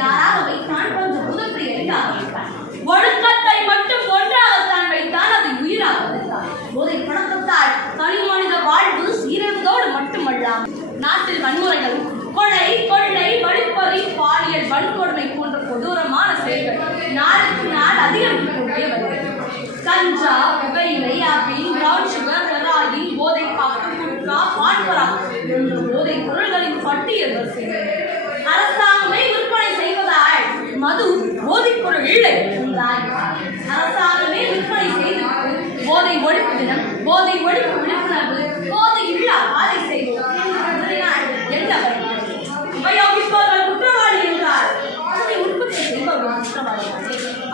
யாராக வைத்தான், கொஞ்சம் முதத்தை எளிதாக வைத்தான். ஒழுக்கத்தை மட்டும் ஒன்றாகத்தான் வைத்தான், அதை உயிராக வைத்தான். போதை பழக்கத்தால் தனி மனித வாழ்வு சீரழிவதோடு மட்டுமல்லாமல் நாட்டில் வன்முறைகள், கொலை, கொள்ளை, வழிப்பறி, பாலியல் வன்கொடுமை போன்ற கொடூரமான செயல்கள் நாளுக்கு நாள் அதிகரித்துக் கொண்டே வருகிறது. கஞ்சா, புகையிலை, ஆப்பிள், பிரவுன் சுகர், ஹெராயின், போதை பாக்கு, குட்கா, பான்பரா என்ற போதைப் பொருள்களின் பட்டியல் வரிசைகள். அரசாங்கமே விற்பனை செய்வதால் மது போதைப் பொருள் இல்லை என்றார். அரசாங்கமே விற்பனை செய்து போதை ஒழிப்பு தினம், போதை ஒழிப்பு விழிப்புணர்வு, போதை இல்லா பாதை செய்வோம் என்ன உபயோகிப்பவர்கள் குற்றவாளி என்றார். அதனை உற்பத்தி செய்பவர்கள் குற்றவாளி.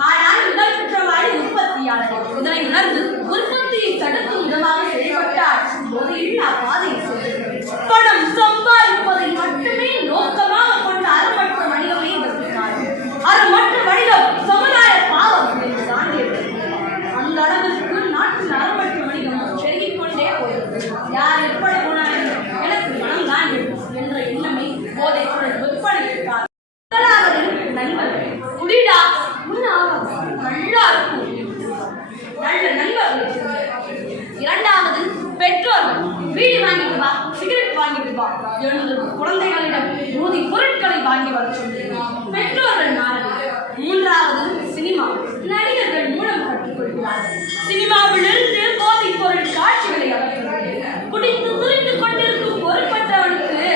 ஆனால் முதல் குற்றவாளி உற்பத்தியாளர். இதனை உணர்ந்து உற்பத்தியை தடுக்கும் விதமாக செயல்பட்டால் போதை இல்லா பாதையை செய்கிறது. பணம் சம்பாதிப்பதை மட்டுமே நோக்கமாக கொண்ட அறமற்ற வணிகமே இதற்கான அறமற்ற வணிகம் சமுதாய பாவம் என்று தாண்டியது. அந்த அளவிற்கு நாட்டின் அறமற்ற வணிகம் செருகிக் கொண்டே போகிறது. யார் எப்படி போனாலும் எனக்கு பணம் தான் என்ற எண்ணமே போதைப் பொருள் விற்பனைக்காக. முதலாவது நண்பர்கள். குடிடா நல்லா இருக்கும், நல்ல நண்பர்கள். இரண்டாவது பெற்றோர்கள். வீடு வாங்கிட்டு வா, சிகரெட் வாங்கிட்டு வா என்று குழந்தைகளிடம் போதை பொருட்களை வாங்கி வர சொல்கிறார். பெற்றோர்கள் மாறுகிறார். மூன்றாவது சினிமா. நடிகர்கள் மூலம் கற்றுக்கொள்கிறார்கள். சினிமாவிலிருந்து போதைப் பொருள் காட்சிகளை அகற்றுகிறார்கள். குடித்து துரித்துக் கொண்டிருக்கும் பொறுப்பற்றவனுக்கு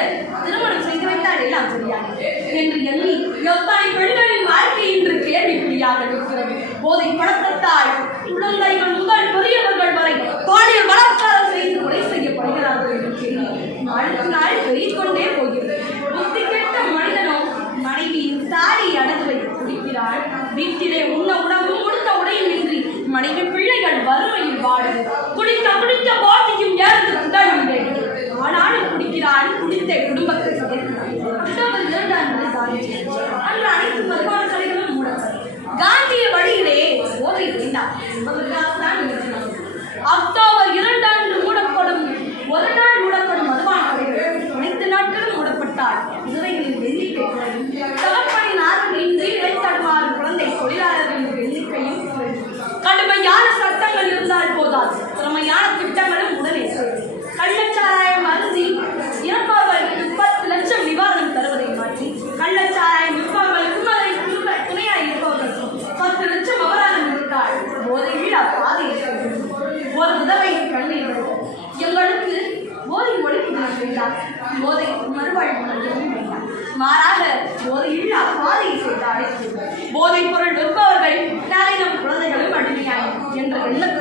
திருமணம் செய்து வைத்தால் எல்லாம் சரியாது என்று எண்ணி எத்தனை பெண்களின் வாழ்க்கை இன்று கேள்விக்குறியாக இருக்கிறது. போதை பழக்கத்தால் குழந்தைகள் முதல் பெரியவர்கள் வரை பாலியல் பலாத்காரம் செய்து கொலை செய்யப்படுகிறார்கள் என்று கேள்வி நாளுக்கு நாள் பெருகிக்கொண்டே போகிறது. புத்தி கெட்ட மனிதனோ மனைவியின் தாடி அடகு வைத்து குடிக்கிறாள். வீட்டிலே உண்ண உணவும் உடுத்த உடையும் இன்றி மனைவி பிள்ளைகள் வறுமையில் வாடுது. குடிக்க குடிக்க போட்டியும் ஏற்று உடலும் வேண்டும். ஆனாலும் குடிக்கிறாள். குடித்த குடும்பத்தை அக்டோபர் 2 அன்று அனைத்து மதுபான கடைகளும் மூடப்படும். காந்திய வழியிலே போதை வேண்டாம் என்பதற்காகத்தான் அக்டோபர் 2 அன்று மூடப்படும். ஒரு நாள் மூடப்படும் மதுபான கடைகள் அனைத்து நாட்களும் மூடப்பட்டால் விதவைகளின் எண்ணிக்கை தகப்பனின் ஆர்வமின்றி இடைத்தடுமாறும் குழந்தை தொழிலாளர்களின் எண்ணிக்கையும் கடுமையான சட்டங்கள் இருந்தால் போதாது, திறமையான திட்டங்களும் உடனே செய்யும். கள்ளச்சாராயம் அருந்தி இறப்பவர்களுக்கு 10 லட்சம் நிவாரணம் தருவதை மாற்றி கள்ளச்சாராயம் விற்பவர்களுக்கும் அதை துணையாக இருப்பவர்களுக்கும் 10 லட்சம் அபராதம் விட்டால் போதையில் அப்பாதையில் ஒரு உதவை கண்ணீர் எங்களுக்கு போதை ஒழிப்பு தினம் வேண்டாம், போதை மறுவாழ்வு வேண்டாம், மாறாக போதையில் அப்பாதையை செய்தாலே போதைப் பொருள் விற்பவர்கள் நாளை நம் குழந்தைகளும் அடிமையாகும் என்ற எண்ணத்தை